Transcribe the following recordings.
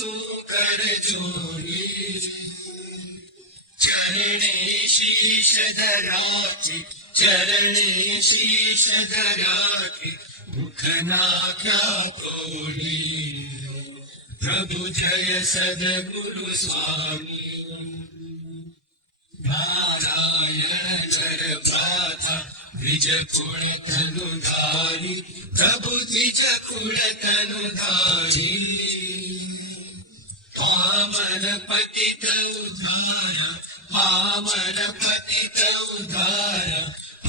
तू कर जोरी चरणी शीश धराति चरणी शीश धराति मुखना क्या कोरी प्रभु जय सद गुरु स्वामी नारायण गाथा निज कुण तनुधारी प्रभु निज कुण तनुधारी पतित उद्धार पावन पतित उद्धार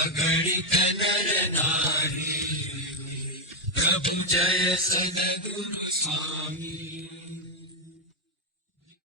अगणित नर नारी प्रभु जय सद गुरु स्वामी